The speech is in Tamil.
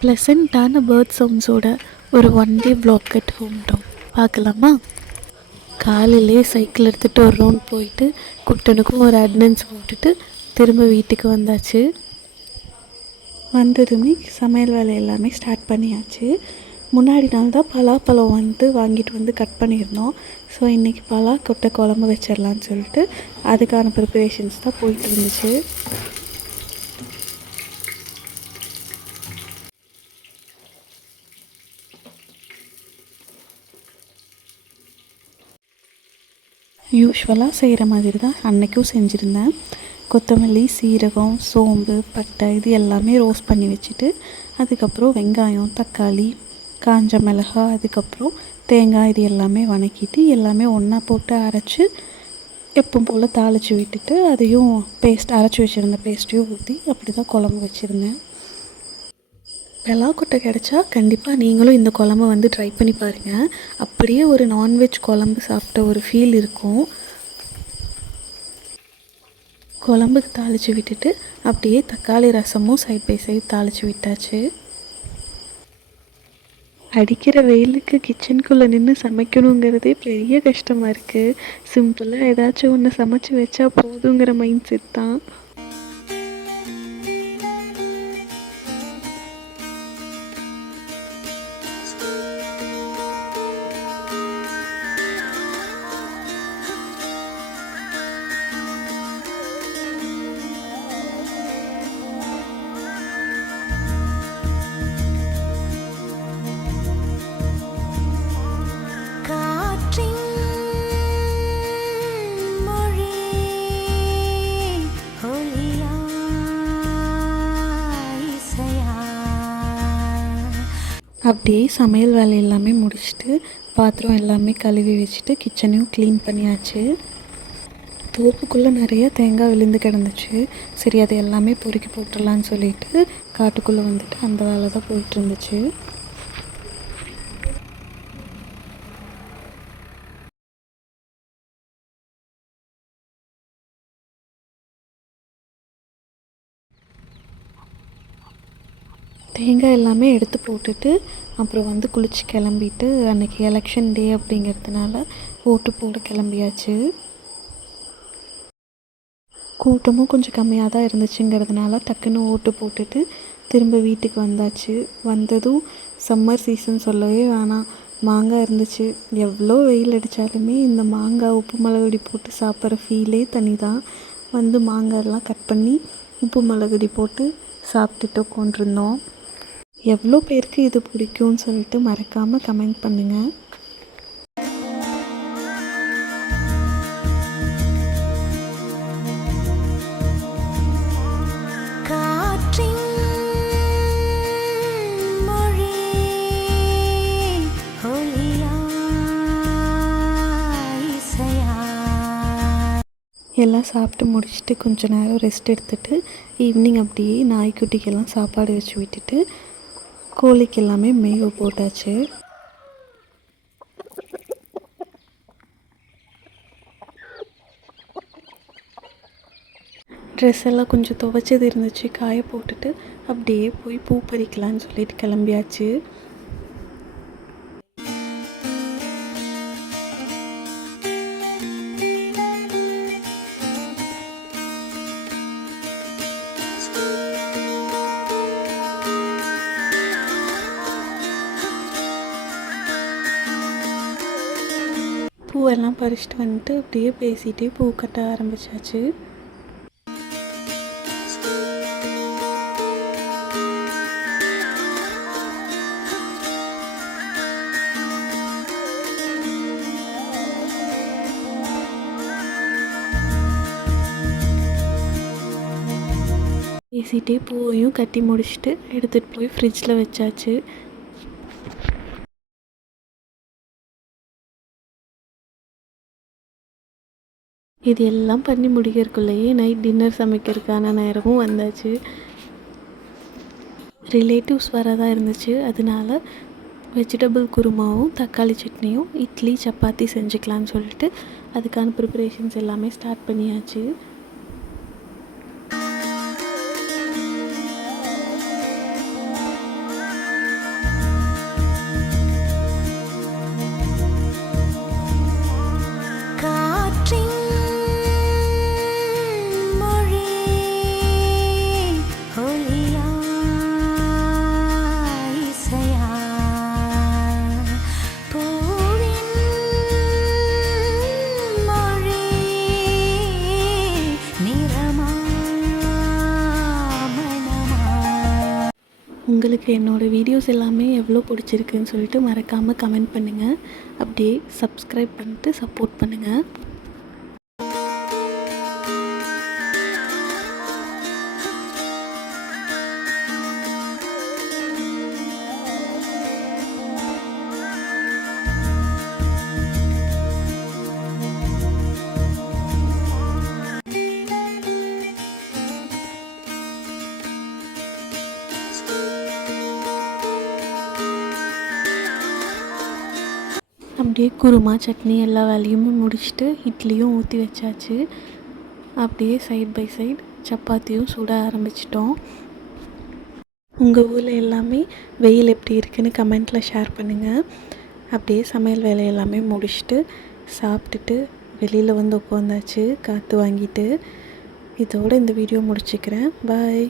ப்ளசண்ட்டான பேர்ட் சவுண்ட்ஸோட ஒரு one day vlog at home town பார்க்கலாமா? காலையிலே சைக்கிள் எடுத்துகிட்டு ஒரு ரவுண்ட் போயிட்டு குட்டனுக்கும் ஒரு அட்டனன்ஸ் போட்டுட்டு திரும்ப வீட்டுக்கு வந்தாச்சு. வந்ததுமே சமையல் வேலை எல்லாமே ஸ்டார்ட் பண்ணியாச்சு. முன்னாடி நாள் தான் பலாப்பழம் வாங்கிட்டு வந்து கட் பண்ணியிருந்தோம். ஸோ இன்றைக்கி பலாக்கொட்டை குழம்பு வச்சிடலான்னு சொல்லிட்டு அதுக்கான ப்ரிப்பரேஷன்ஸ் தான் போயிட்டு இருந்துச்சு. யூஸ்வலாக செய்கிற மாதிரி தான் அன்றைக்கும் செஞ்சுருந்தேன். கொத்தமல்லி, சீரகம், சோம்பு, பட்டை இது எல்லாமே ரோஸ்ட் பண்ணி வச்சுட்டு அதுக்கப்புறம் வெங்காயம், தக்காளி, காஞ்ச மிளகாய், அதுக்கப்புறம் தேங்காய் இது எல்லாமே வதக்கிட்டு எல்லாமே ஒன்றா போட்டு அரைச்சி எப்பவும் போல் தாளித்து விட்டுட்டு அதையும் அரைச்சி வச்சுருந்த பேஸ்ட்டையும் ஊற்றி அப்படி தான் குழம்பு வச்சுருந்தேன். பலாக்கொட்டை கிடச்சா கண்டிப்பாக நீங்களும் இந்த குழம்பை ட்ரை பண்ணி பாருங்கள். அப்படியே ஒரு நான்வெஜ் குழம்பு சாப்பிட்ட ஒரு ஃபீல் இருக்கும். குழம்புக்கு தாளித்து விட்டுட்டு அப்படியே தக்காளி ரசமும் சைட் பை சைட் தாளித்து விட்டாச்சு. அடிக்கிற வெயிலுக்கு கிச்சனுக்குள்ளே நின்று சமைக்கணுங்கிறதே பெரிய கஷ்டமாக இருக்குது. சிம்பிளாக ஏதாச்சும் ஒன்று சமைச்சு வச்சா போதுங்கிற மைண்ட் செட் தான். அப்படியே சமையல் வேலை எல்லாமே முடிச்சுட்டு பாத்திரம் எல்லாமே கழுவி வச்சுட்டு கிச்சனையும் க்ளீன் பண்ணியாச்சு. தோப்புக்குள்ளே நிறைய தேங்காய் விழுந்து கிடந்துச்சு. சரி அதை எல்லாமே பொறுக்கி போட்டுடலான்னு சொல்லிட்டு காட்டுக்குள்ளே வந்துட்டு அந்த வேலை தான் போயிட்டு இருந்துச்சு. தேங்காய் எல்லாமே எடுத்து போட்டுட்டு அப்புறம் குளித்து கிளம்பிட்டு அன்றைக்கி எலெக்ஷன் டே அப்படிங்கிறதுனால ஓட்டு போட கிளம்பியாச்சு. கூட்டமும் கொஞ்சம் கம்மியாக தான் இருந்துச்சுங்கிறதுனால டக்குன்னு ஓட்டு போட்டுட்டு திரும்ப வீட்டுக்கு வந்தாச்சு. வந்ததும் சம்மர் சீசன் சொல்லவே வேணாம், மாங்காய் இருந்துச்சு. எவ்வளோ வெயில் அடித்தாலுமே இந்த மாங்காய் உப்பு மிளகுடி போட்டு சாப்பிட்ற ஃபீலே தனி தான். மாங்காயெல்லாம் கட் பண்ணி உப்பு மிளகுடி போட்டு சாப்பிட்டுட்டு உட்காந்துருந்தோம். எவ்வளோ பேருக்கு இது பிடிக்கும்னு சொல்லிட்டு மறக்காமல் கமெண்ட் பண்ணுங்கள். எல்லாம் சாப்பிட்டு முடிச்சுட்டு கொஞ்ச நேரம் ரெஸ்ட் எடுத்துகிட்டு ஈவினிங் அப்படியே நாய்க்குட்டிக்கெல்லாம் சாப்பாடு வச்சு விட்டுட்டு கோழிக்கு எல்லாமே மேவு போட்டாச்சு. ட்ரெஸ் எல்லாம் கொஞ்சம் துவைச்சது இருந்துச்சு, காய போட்டுட்டு அப்படியே போய் பூ பறிக்கலான்னு சொல்லிட்டு கிளம்பியாச்சு. பூவெல்லாம் பறிச்சுட்டு வந்துட்டு அப்படியே பேசிகிட்டே பூ கட்ட ஆரம்பித்தாச்சு. பேசிகிட்டே பூவையும் கட்டி முடிச்சுட்டு எடுத்துகிட்டு போய் ஃப்ரிட்ஜில் வச்சாச்சு. இது எல்லாம் பண்ணி முடிக்கிறதுக்குள்ளேயே நைட் டின்னர் சமைக்கிறதுக்கான நேரமும் வந்தாச்சு. ரிலேட்டிவ்ஸ் வரதாக இருந்துச்சு, அதனால வெஜிடபிள் குருமாவும் தக்காளி சட்னியும் இட்லி சப்பாத்தி செஞ்சுக்கலான்னு சொல்லிட்டு அதுக்கான ப்ரிப்பரேஷன்ஸ் எல்லாமே ஸ்டார்ட் பண்ணியாச்சு. உங்களுக்கு என்னோடய வீடியோஸ் எல்லாமே எவ்வளோ பிடிச்சிருக்குன்னு சொல்லிட்டு மறக்காமல் கமெண்ட் பண்ணுங்கள். அப்படியே சப்ஸ்கிரைப் பண்ணிட்டு சப்போர்ட் பண்ணுங்கள். அப்படியே குருமா சட்னி எல்லா வேலையுமே முடிச்சுட்டு இட்லியும் ஊற்றி வச்சாச்சு. அப்படியே சைட் பை சைட் சப்பாத்தியும் சுட ஆரம்பிச்சிட்டோம். உங்கள் ஊரில் எல்லாமே வெயில் எப்படி இருக்குன்னு கமெண்ட்டில் ஷேர் பண்ணுங்கள். அப்படியே சமையல் வேலை எல்லாமே முடிச்சுட்டு சாப்பிட்டுட்டு வெளியில் வந்து உட்காந்தாச்சு காற்று வாங்கிட்டு. இதோடு இந்த வீடியோ முடிச்சுக்கிறேன். பாய்.